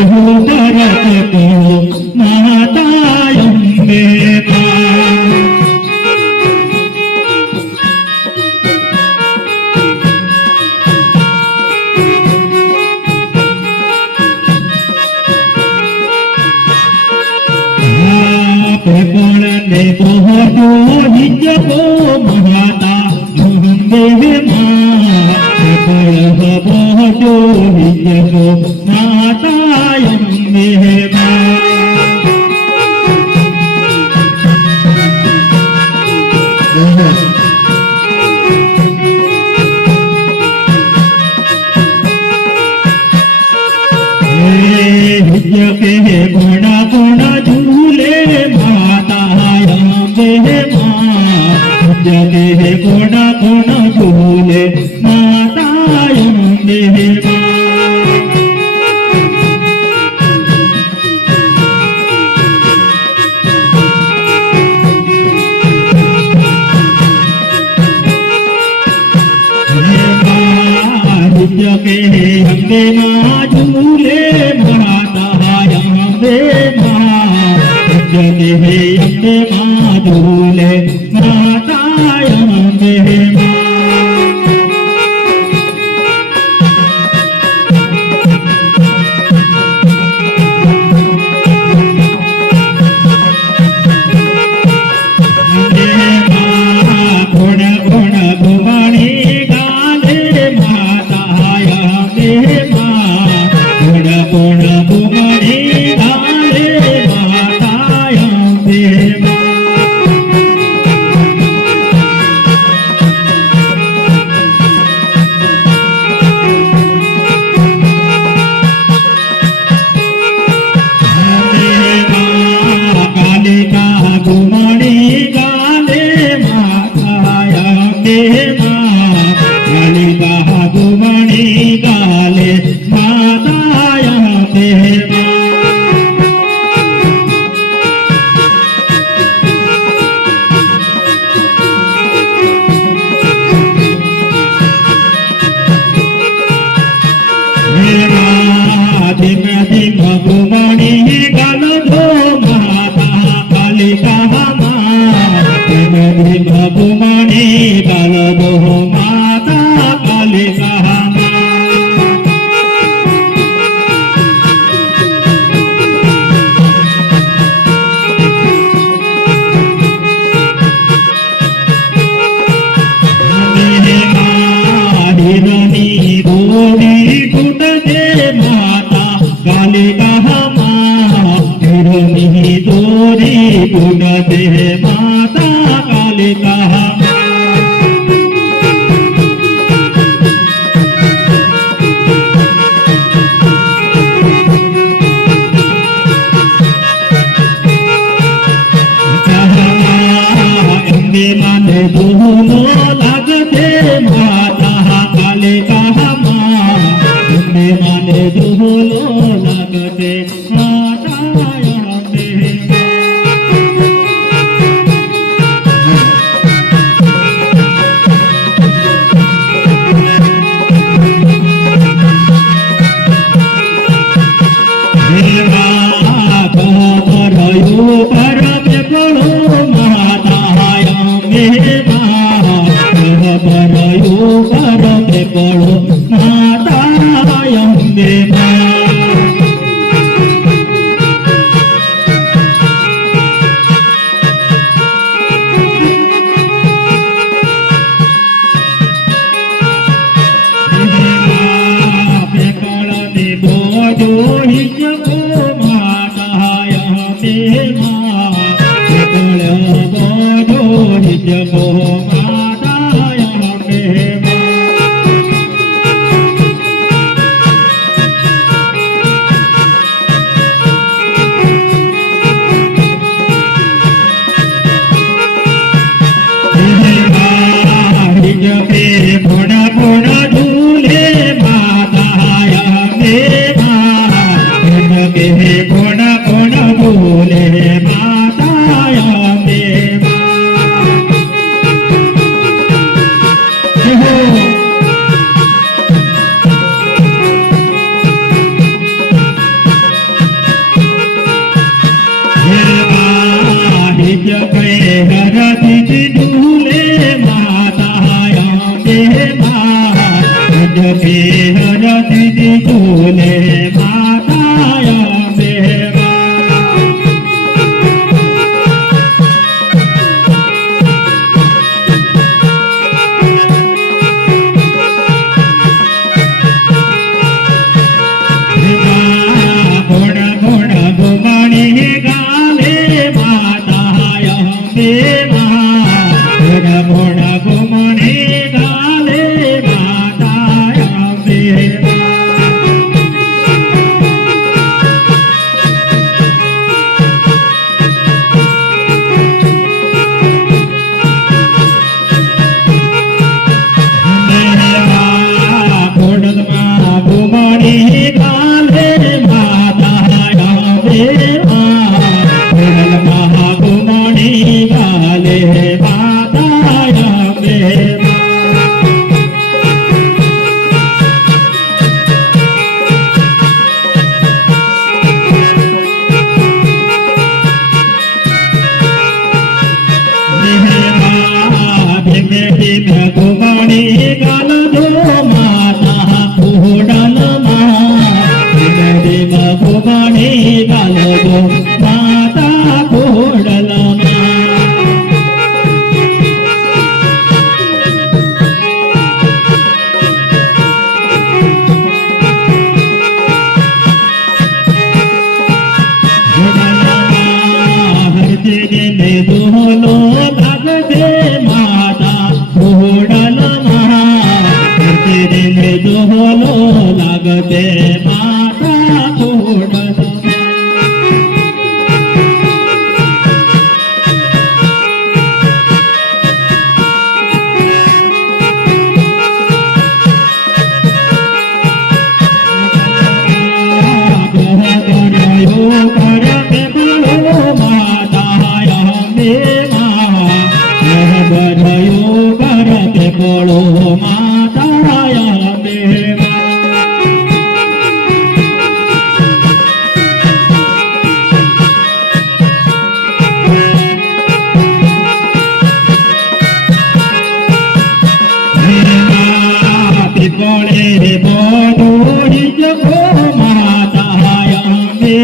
परतको मातायम्बे ने बहुतो हिजको महाता यम्बे बहुतो हिजको माता यम्बे हिजके गुणा गुणा झूले माता यम्बे जगे गुण गुण झूले माता यम्बे जगे यम्बे माँ झूले माता यम्बे जगे यम्बे माँ झूले माता यम्बे गुण गुण घुमणी गाले माता यम्बे गुण गुण घुमणी गाले माता यम्बे कालिका घुमणी गाले माता यम्बे कालिका घुमणी गाले माता यम्बे धिम धिम घुमणी गाल दो माता कालिका धिम धिम घुमणी गाल दो माता कालिका हिरणी गोरी गुट दे माता कालिका हिरणी गोरी गुट दे माता कालिका माने धूलो लगते माता कालिका माने धूलो लगते माता यम्बे पर पड़ो माता यम्बे पर पड़ो माता यम्बे हिजको माता यम्बे हिजको माता यम्बे हिजके गुण गुण झूले माता यम्बे हिजके गुण गुण झूले माता यम्बे हर दीदी झूले माता अम्बे गुण गुण गुमणी गाले माता अम्बे गुण गुण गुमणी गाले माता अम्बे गुमणी गाले माता अम्बे गुमणी गाले माता अम्बे धीमे धीमे गुमणी गाल दो माता फूडल धीमे धीमे गुमणी गाल दो माता फूडल हरते ने दोलो लागते माता फूडल हरते ने दोलो लागते माता फूडल करते बोलो माता अम्बे करते बोलो माता अम्बे त्रिकोणे बोधोहि जगो माता अम्बे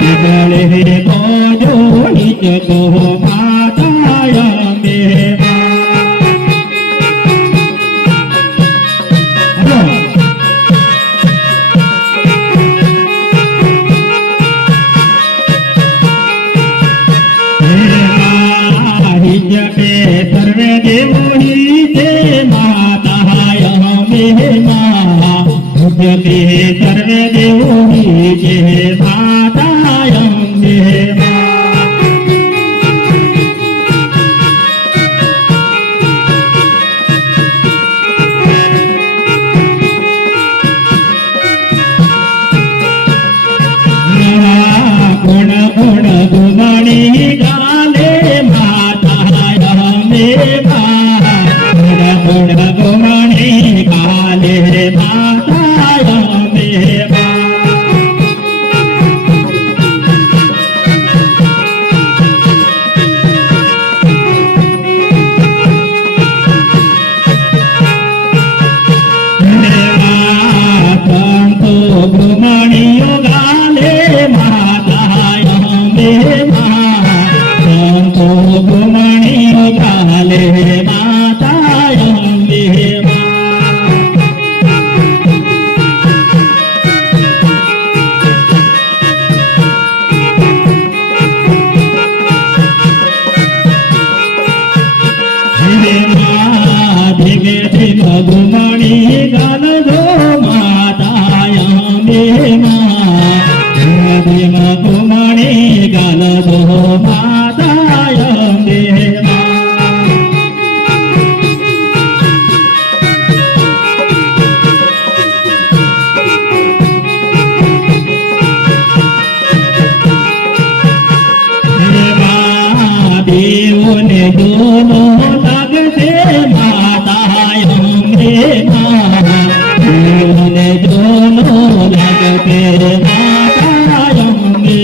त्रिकोणे बोधोहि जगो माता अम्बे जपे सर्वे देवो ही ते माता अम्बे जपे सर्वे देवो ही ते माता अम्बे गुण गुण गुमणी गाले माता अम्बे गुण गुण गुमणी गाले माता अम्बे संतो गुमणी गाले माता अम्बे संतो गुमणी गाले माता अम्बे धीमे धीमे गुमणी गाल दो माता अम्बे धीमे धीमे गुमणी गाल दो माता अम्बे देव ने दोनो लगते माता अम्बे देव ने दोनो लगते माता अम्बे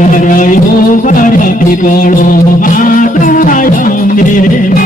ભરયો ભર પીપળો માતા અંબે